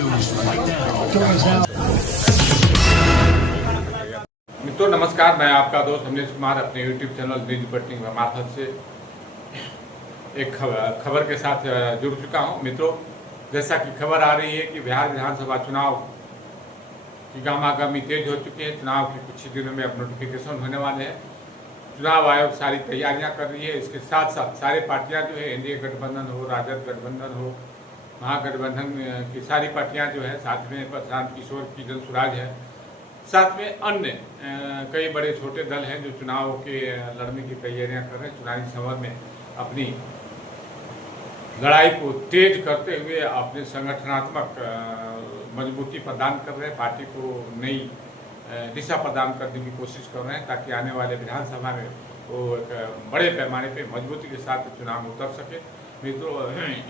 मित्रों नमस्कार, मैं आपका दोस्त अमरीश कुमार अपने YouTube चैनल न्यूज रिपोर्टिंग मार्फत से एक खबर के साथ जुड़ चुका हूं। मित्रों, जैसा कि खबर आ रही है कि बिहार विधानसभा चुनाव की गहमागहमी तेज हो चुकी है। चुनाव के कुछ ही दिनों में अब नोटिफिकेशन होने वाले हैं। चुनाव आयोग सारी तैयारियां कर रही है। इसके साथ साथ सारी पार्टियां जो है, एनडीए गठबंधन हो, राजद गठबंधन हो, महागठबंधन की सारी पार्टियां जो है, साथ में प्रशांत किशोर की जन सुराज है, साथ में अन्य कई बड़े छोटे दल हैं जो चुनाव के लड़ने की तैयारियां कर रहे हैं। चुनावी समर में अपनी लड़ाई को तेज करते हुए अपने संगठनात्मक मजबूती प्रदान कर रहे हैं, पार्टी को नई दिशा प्रदान करने की कोशिश कर रहे हैं ताकि आने वाले विधानसभा में वो एक बड़े पैमाने पे मजबूती के साथ चुनाव में उतर सके। मित्रों,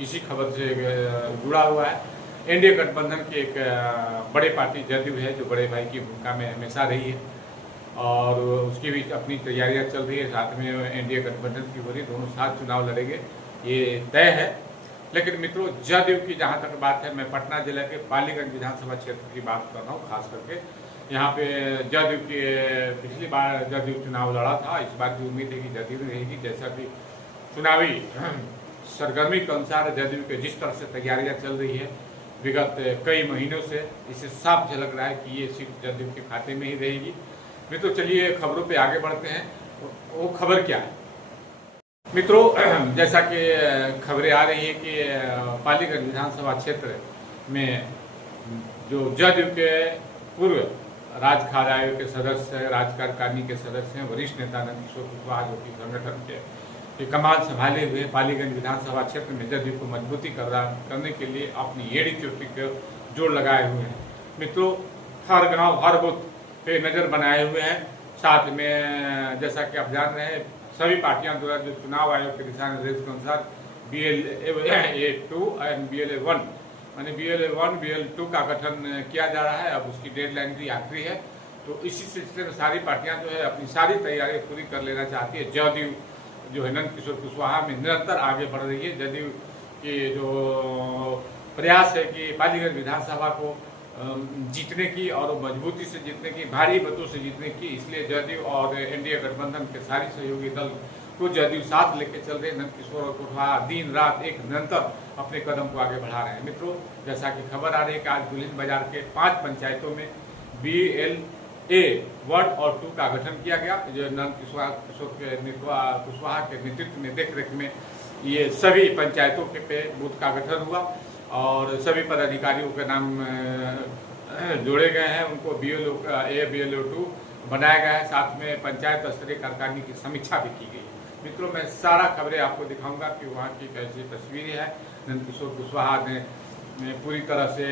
इसी खबर से जुड़ा हुआ है एनडीए गठबंधन की एक बड़े पार्टी जदयू है, जो बड़े भाई की भूमिका में हमेशा रही है और उसकी भी अपनी तैयारियां चल रही है। साथ में एनडीए गठबंधन की हो रही, दोनों साथ चुनाव लड़ेंगे, ये तय है। लेकिन मित्रों, जदयू की जहां तक बात है, मैं पटना जिले के पालीगंज विधानसभा क्षेत्र की बात कर रहा हूँ। खास करके यहाँ पे जदयू की पिछली बार जदयू चुनाव लड़ा था, इस बार की उम्मीद है कि जदयू रहेगी। जैसा कि चुनावी सरगर्मी के अनुसार जदयू के जिस तरह से तैयारियां चल रही है विगत कई महीनों से, इससे साफ झलक रहा है कि ये सीट जदयू के खाते में ही रहेगी। मित्रों, चलिए खबरों पे आगे बढ़ते हैं। वो खबर क्या है मित्रों? जैसा कि खबरें आ रही है कि पालीगंज विधानसभा क्षेत्र में जो जदयू के पूर्व राज्य कार्य आयोग के सदस्य है, राज्य कार्यकारिणी के सदस्य हैं, वरिष्ठ नेता नंदकिशोर कुशवाहा, जो कि संगठन के कमान संभाले हुए पालीगंज विधानसभा क्षेत्र में जदयू को मजबूती करने के लिए अपनी एड़ी चोटी को जोड़ लगाए हुए हैं। मित्रों, हर गांव हर बूथ पे नजर बनाए हुए हैं। साथ में जैसा कि आप जान रहे हैं, सभी पार्टियों द्वारा जो चुनाव आयोग के दिशा निर्देश के अनुसार BLA-2 एंड BLA-1 यानी BLA-1 BLA-2 का गठन किया जा रहा है। अब उसकी डेडलाइन भी आखिरी है, तो इसी सिलसिले में सारी पार्टियां जो है अपनी सारी तैयारी पूरी कर लेना चाहती है। जदयू जो है नंदकिशोर कुशवाहा में निरंतर आगे बढ़ रही है। जदयू के जो प्रयास है कि पालीगंज विधानसभा को जीतने की और मजबूती से जीतने की, भारी मतों से जीतने की, इसलिए जदयू और एनडीए गठबंधन के सारी सहयोगी दल को जदयू साथ लेके चल रहे। नंदकिशोर कुशवाहा दिन रात एक निरंतर अपने कदम को आगे बढ़ा रहे हैं। मित्रों, जैसा कि खबर आ रही है कि आज दुल्हिन बाजार के 5 पंचायतों में BLA-1 और 2 का गठन किया गया, जो नंदकिशोर कुशवाहा के नेतृत्व में देखरेख में ये सभी पंचायतों के पे बूथ का गठन हुआ और सभी पदाधिकारियों के नाम जोड़े गए हैं, उनको BLA BLA-2 बनाया गया है। साथ में पंचायत स्तरीय कार्यकारिणी की समीक्षा भी की गई। मित्रों, मैं सारा खबरें आपको दिखाऊंगा कि वहाँ की कैसी तस्वीरें हैं। नंदकिशोर कुशवाहा ने पूरी तरह से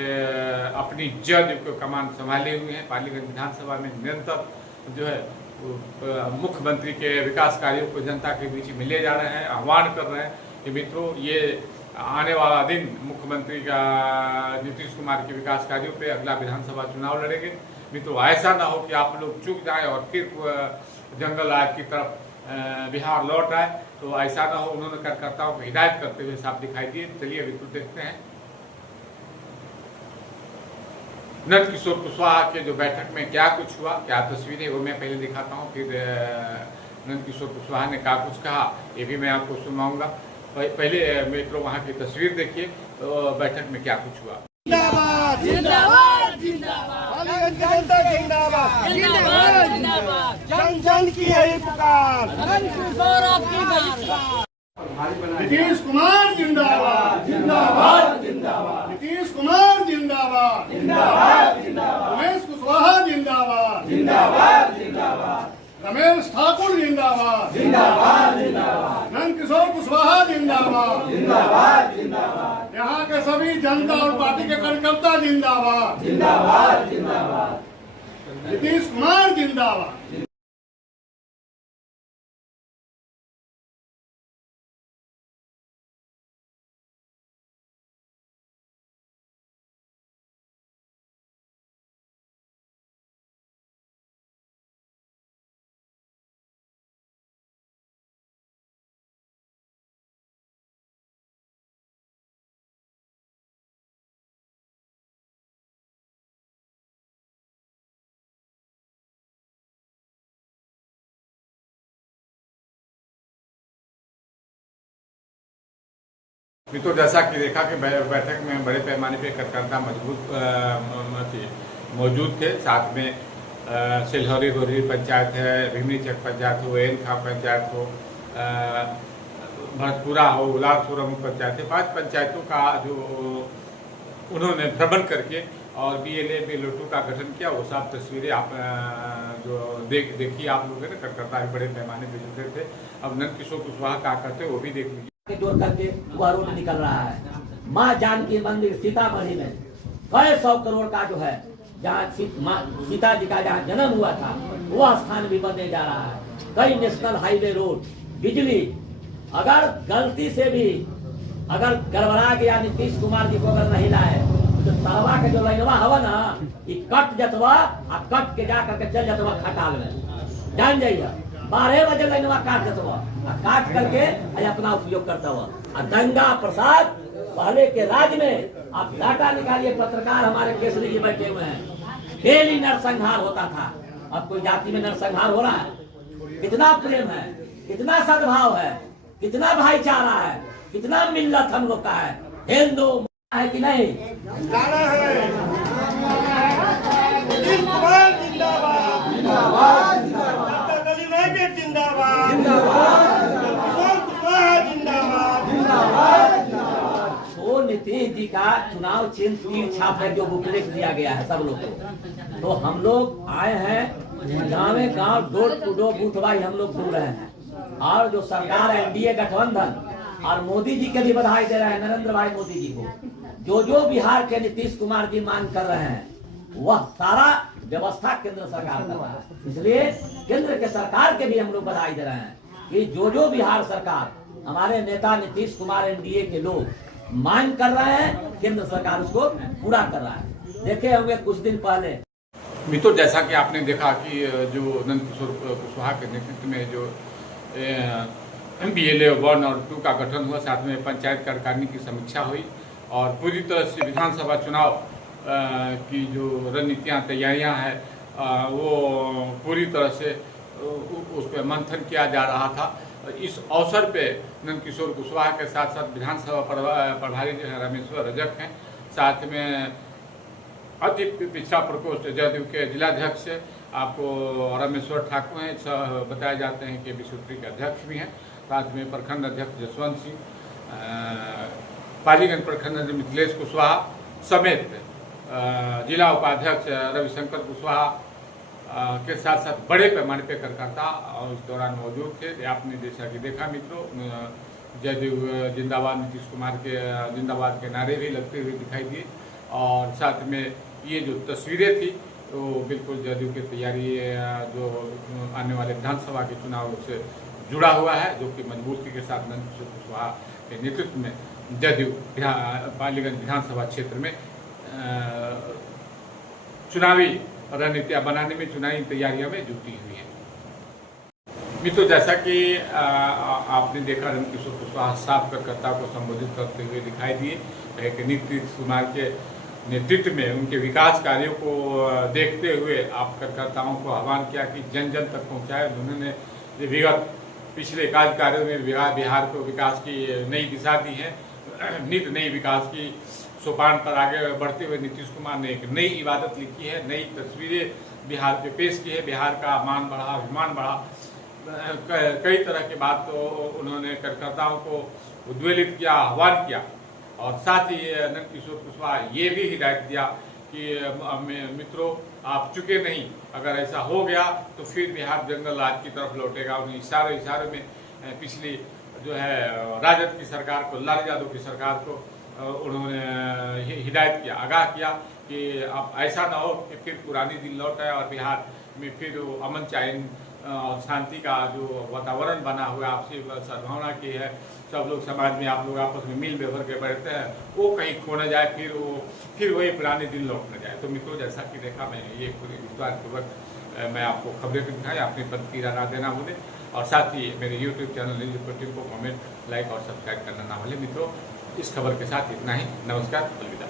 अपनी जदयू को कमान संभाले हुए हैं। पालीगंज विधानसभा में निरंतर जो है मुख्यमंत्री के विकास कार्यों को जनता के बीच में ले जा रहे हैं, आह्वान कर रहे हैं कि मित्रों, ये आने वाला दिन मुख्यमंत्री का नीतीश कुमार के विकास कार्यों पे अगला विधानसभा चुनाव लड़ेंगे। मित्रों, ऐसा ना हो कि आप लोग चूक जाएं और फिर जंगल राज की तरफ बिहार लौट आए, तो ऐसा ना हो। उन्होंने कार्यकर्ताओं को हिदायत करते हुए साफ दिखाई दिए। चलिए मित्रों, देखते हैं नंदकिशोर कुशवाहा के जो बैठक में क्या कुछ हुआ, क्या तस्वीरें, वो मैं पहले दिखाता हूँ, फिर नंदकिशोर कुशवाहा ने क्या कुछ कहा ये भी मैं आपको सुनाऊंगा। पहले मित्रों वहाँ की तस्वीर देखिए, तो बैठक में क्या कुछ हुआ। जिंदाबाद जिंदाबाद जिंदाबाद जिंदाबाद जिंदाबाद, जन जन की यही पुकार, नीतीश कुमार जिंदाबाद जिंदाबाद जिंदाबाद, नीतीश कुमार जिंदाबाद जिंदाबाद जिंदाबाद, उमेश कुशवाहा जिंदाबाद जिंदाबाद जिंदाबाद, रमेश ठाकुर जिंदाबाद जिंदाबाद जिंदाबाद, नंदकिशोर कुशवाहा जिंदाबाद जिंदाबाद जिंदाबाद, यहाँ के सभी जनता और पार्टी के कार्यकर्ता जिंदाबाद जिंदाबाद जिंदाबाद, नीतीश कुमार जिंदाबाद। मित्रों, जैसा कि देखा कि बैठक में बड़े पैमाने पे कार्यकर्ता मौजूद थे। साथ में सिलहौरी गोरी पंचायत है, भीमनी चक पंचायत हो, एन खां पंचायत हो, भरतपुरा हो, उलारपुरम पंचायत है, 5 पंचायतों का जो उन्होंने भ्रमण करके और BLA BLO2 का गठन किया। वो सब तस्वीरें आप जो देखिए आप लोगों ने, कार्यकर्ता भी बड़े पैमाने पर जुटे थे। अब नंदकिशोर कुशवाहा क्या करते हैं वो भी देख लीजिए। जोड़ करके वह रोड निकल रहा है। माँ जानकी मंदिर सीतामढ़ी में कई 100 करोड़ का जो है, जहाँ सीता जी का जहाँ जन्म हुआ था वह स्थान भी बनने जा रहा है। कई नेशनल हाईवे रोड, बिजली, अगर गलती से भी अगर गड़बड़ा गया नीतीश कुमार जी को अगर नहीं लाए तो तलवा के जो लाइनवा हवा ना ये कट जतवा आ कट के जा करके चल जतवा खटाल में जान जाइए। 12 बजे लाइनवा काट जतवा काट करके अपना उपयोग करता हुआ। दंगा प्रसाद पहले के राज्य में आप डाटा निकालिए, पत्रकार हमारे केसरी जी बैठे हुए हैं, डेली नरसंहार होता था। अब कोई जाति में नरसंहार हो रहा है? कितना प्रेम है, कितना सद्भाव है, कितना भाईचारा है, कितना मिल्लत हम लोग का है। हिंदू है कि नहीं? गाना है नीतीश कुमार जिंदाबाद, जिंदाबाद, जिंदाबाद, जिंदाबाद, नंदकिशोर कुशवाहा जिंदाबाद, जिंदाबाद। तो नीतीश जी का चुनाव चिन्ह तीर छाप है जो बुकलेट दिया गया है सब लोग को। तो हम लोग आए हैं गाँव गाँव, door to door booth wise हम लोग घूम रहे हैं। और जो सरकार NDA गठबंधन और मोदी जी के भी बधाई दे रहे हैं, नरेंद्र भाई मोदी जी को। जो बिहार के नीतीश कुमार जी मांग कर रहे हैं वह सारा व्यवस्था केंद्र सरकार कर रहा है। इसलिए केंद्र के सरकार के भी हम लोग बधाई दे रहे हैं कि जो बिहार सरकार हमारे नेता नीतीश कुमार NDA के लोग मांग कर रहे हैं, केंद्र सरकार उसको पूरा कर रहा है। देखे होंगे कुछ दिन पहले मित्रों, जैसा कि आपने देखा कि जो नंदकिशोर कुशवाहा के नेतृत्व में जो BLA 1 और 2 का गठन हुआ, साथ में पंचायत कार्यकारिणी की समीक्षा हुई और पूरी तरह से विधानसभा चुनाव की जो रणनीतियाँ तैयारियाँ हैं वो पूरी तरह से उस पर मंथन किया जा रहा था। इस अवसर पे नंदकिशोर कुशवाहा के साथ साथ विधानसभा प्रभारी जो है रामेश्वर रजक हैं, साथ में अति पिछड़ा प्रकोष्ठ जदयू के जिलाध्यक्ष आपको रामेश्वर ठाकुर हैं, बताए जाते हैं कि विश्वत्री के अध्यक्ष भी हैं, साथ में प्रखंड अध्यक्ष जसवंत सिंह, पालीगंज प्रखंड अध्यक्ष मिथिलेश कुशवाहा समेत जिला उपाध्यक्ष रविशंकर कुशवाहा के साथ साथ बड़े पैमाने पर कार्यकर्ता इस दौरान मौजूद थे। आपने जैसा कि देखा मित्रों, जदयू जिंदाबाद, नीतीश कुमार के जिंदाबाद के नारे भी लगते हुए दिखाई दिए और साथ में ये जो तस्वीरें थी तो बिल्कुल जदयू की तैयारी जो आने वाले विधानसभा के चुनाव से जुड़ा हुआ है, जो कि मजबूती के साथ नंदकिशोर कुशवाहा के नेतृत्व में जदयू पालीगंज विधानसभा क्षेत्र में चुनावी रणनीतियाँ बनाने में, चुनावी तैयारियों में जुटी हुई है। मित्रों, जैसा कि आपने देखा नंदकिशोर कुशवाहा साफ कार्यकर्ता को संबोधित करते हुए दिखाई दिए कि नीतीश कुमार के नेतृत्व में उनके विकास कार्यों को देखते हुए आप कार्यकर्ताओं को आह्वान किया कि जन जन तक पहुंचाए। उन्होंने विगत पिछले कार्यकालों में बिहार को विकास की नई दिशा दी है। नित नई विकास की सोपान पर आगे बढ़ते हुए नीतीश कुमार ने एक नई इबादत लिखी है, नई तस्वीरें बिहार पे पेश की है। बिहार का मान बढ़ा, अभिमान बढ़ा, कई तरह की बात तो उन्होंने कार्यकर्ताओं को उद्वेलित किया, आह्वान किया और साथ ही नंदकिशोर कुशवाहा ये भी हिदायत दिया कि मित्रों आप चुके नहीं, अगर ऐसा हो गया तो फिर बिहार जंगल राज की तरफ लौटेगा। उन्हें इशारे में पिछली जो है राजद की सरकार को, लालू यादव की सरकार को उन्होंने हिदायत किया, आगाह किया कि अब ऐसा ना हो कि फिर पुरानी दिन लौट आए और बिहार में फिर अमन चैन और शांति का जो वातावरण बना हुआ है, आपसी सद्भावना की है, सब लोग समाज में आप लोग आपस में मिल बेभर के बैठते हैं, वो कहीं खो न जाए, फिर वही पुराने दिन लौट न जाए। तो मित्रों, जैसा कि देखा मैंने ये पूरी विस्तारपूर्वक मैं आपको खबरें दिखाई, अपनी प्रतिक्रिया ना देना भूलें और साथ ही मेरे YouTube चैनल न्यूज रिपोर्टिंग को कमेंट, लाइक और सब्सक्राइब करना ना भूलें। मित्रों, इस खबर के साथ इतना ही। नमस्कार, अलविदा।